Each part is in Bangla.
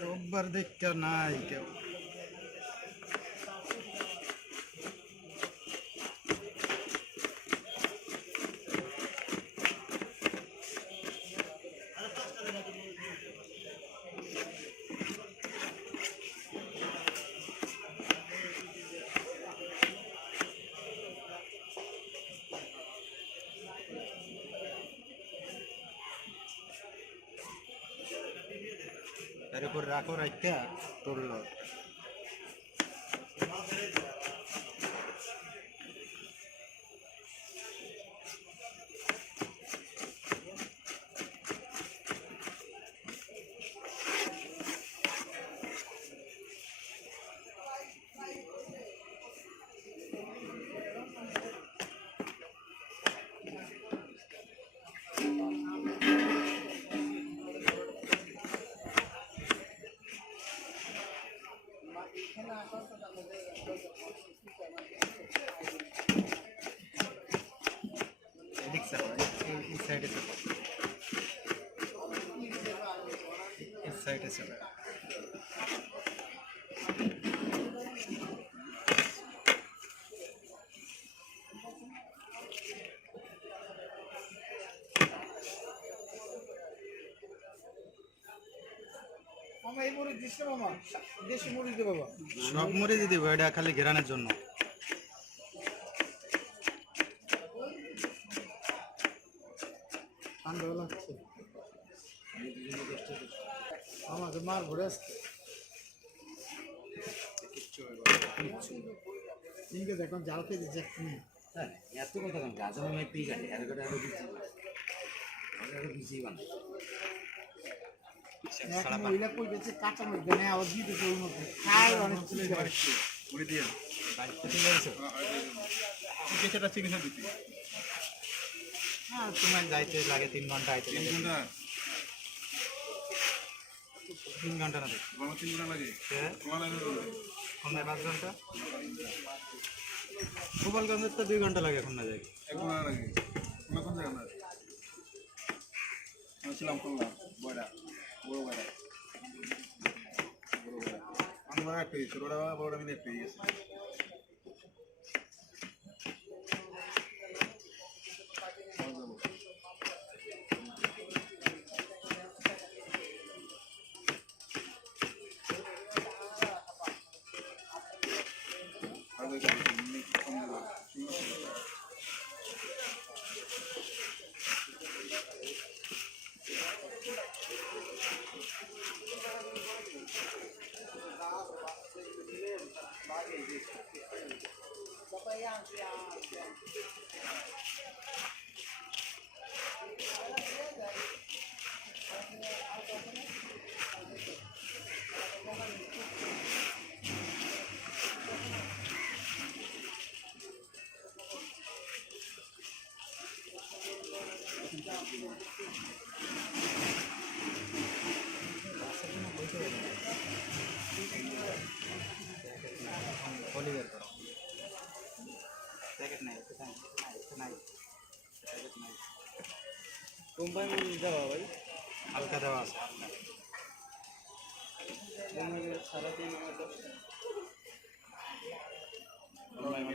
রোববার দেখতে নাই কেউ। তার উপর রাখো রাখা তুলল। সাইডে চলে সব মুড়ি দিয়ে দিব, এটা খালি ঘেরানোর জন্য। আমাকে মার ঘুরে আসছে দেখুন জ্বালাতে দিচ্ছে। এত কথা কেন গাছ আমি পিক আনি আরো বিজি বানাই মহিলা কই গেছে কাঁচা মধ্যে নেই আবার দিতে ওই মধ্যে খাই অনেক মুড়ি দিয়ে বাড়িতে চলে এসো কিছুটা চিকিৎসা দিতে। হ্যাঁ তোমার যাইতে লাগে 3 ঘন্টা আইতে 3 ঘন্টা 3 ঘন্টা না দেখো 3 ঘন্টা লাগে। তোমার লাগে 5 ঘন্টা। গোপালগঞ্জের তো 2 ঘন্টা লাগে এখন না যাই 1 ঘন্টা লাগে। তুমি কোন জায়গা না আমি ছিলাম করলাম বড় বড় বড় আমরা পেয়ে ছোটটা বড়টা মিলে পেয়ে গেছে। কোম্পানি দেওয়া ভাই হালকা দেওয়া আছে সারাদিন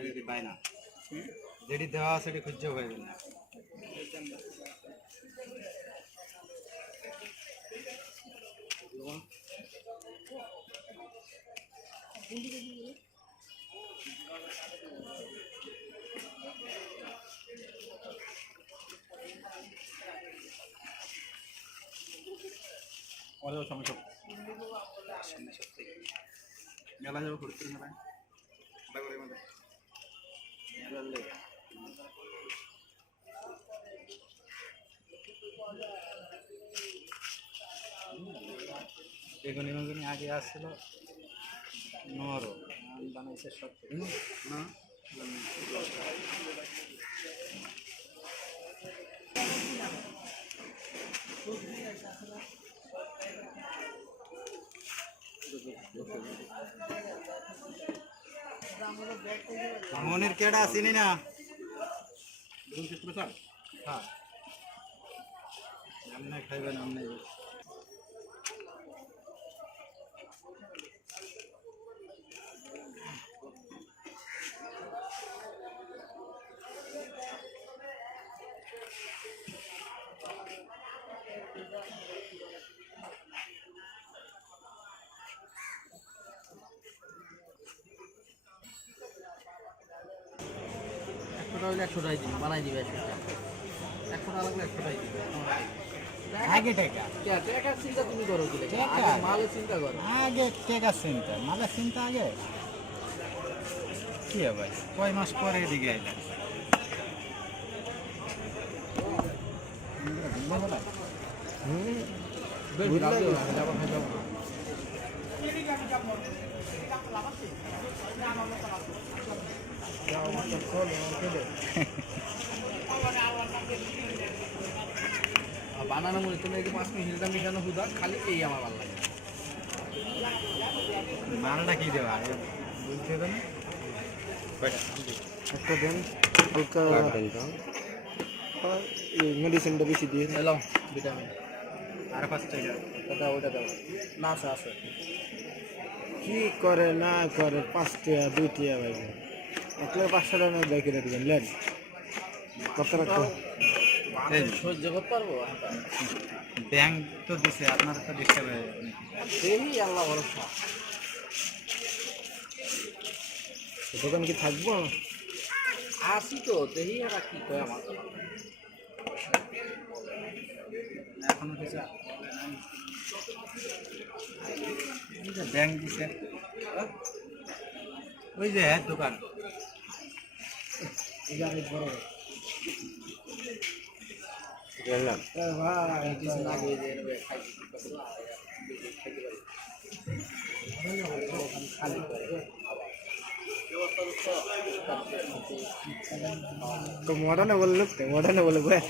যদি পাই না যেটি দেওয়া আছে সেটি খুঁজেও পাইবেন না। অনেক সমস্যা মেলা যাবো করতে মেলায় বেগুনি মেগুনি আগে আসছিল নরও বানাইছে সব না মনির কেডা চিনি না। হ্যাঁ আপনি খাইবেন আপনি একশোটাই দিন বানাই দিবে 100 টাকা লাগলে 100টাই দিবে আগে টাকা টাকার চিন্তা তুমি করো কি মালের চিন্তা করো আগে টাকার চিন্তা মালের চিন্তা আগে কি ভাই কয় মাস পরে এদিকে আইলেন বানানো মনে তুমি 5 মিনিট হিলটা মিশানো হুদা খালি এই আমার ভালো লাগে মালটা কি দেবা বুঝতে হবে না একটা দেন হালকা মেডিসিনটা বেশি দিয়ে এলাম ভিটামিন আর 5 টাকা ওটা ওটা দাও না আছে কি করে না করে 5 টাকা 2 টাকা ভাই একলা 500 টাকা দেখে দিবেন লেন কত রাখো সহ্য করতে পারবো ব্যাংক তো দিছে আপনার তো ডিস্টার্ব হয়ে সেই আল্লাহ ভরসা দোকান কি থাকবো আসি তো দেখি ওরা কি কয় আমার এখনো কিছু ব্যাংক দিছে ওই যে দোকান জানলাম ভাই কিছু না গিয়ে যে খাইছি খালি তো মডার্নে বলে ভাই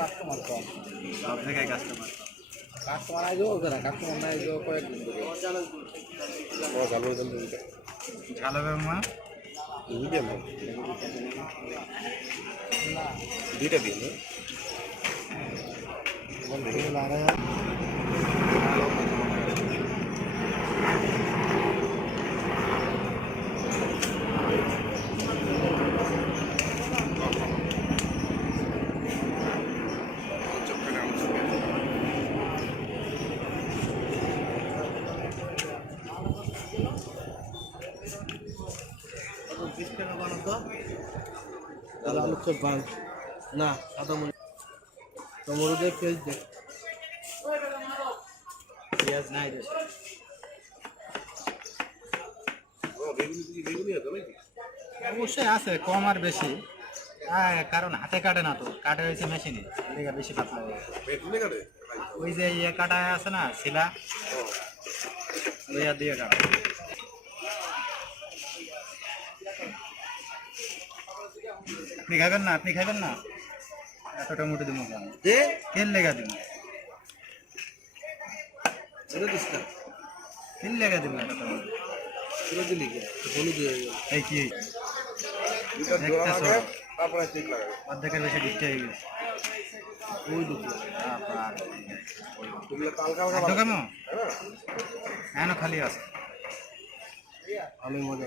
কাস্টমার কম সব জায়গায় কাস্টমার কাস্টমার আইজো ওরা কাস্টমার না আইজো কয়েকদিন ধরে ঝাল হবে মা দুইটা দিন আলু চপ বান না সাদা মুড়ি তোমরা দেখ পেজ দেখ পেঁয়াজ নাই রে অবশ্যই আছে কম আর বেশি কারণ হাতে কাটে না তো কাটে হয়েছে মেশিনে লেগা বেশি পাতলা ওই যে ইয়ে কাটা আছে না শিলা ওইয়া দিয়ে কাটা আপনি খাবেন না এত টমেটো দিব তেল লেগা দিব তেল লেগা দিব এত টমেটো এই কি অর্ধেকের বেশি দিতে হয়ে গেছে ওই দুটো কেমন হ্যাঁ খালি আছে ভালোই মজা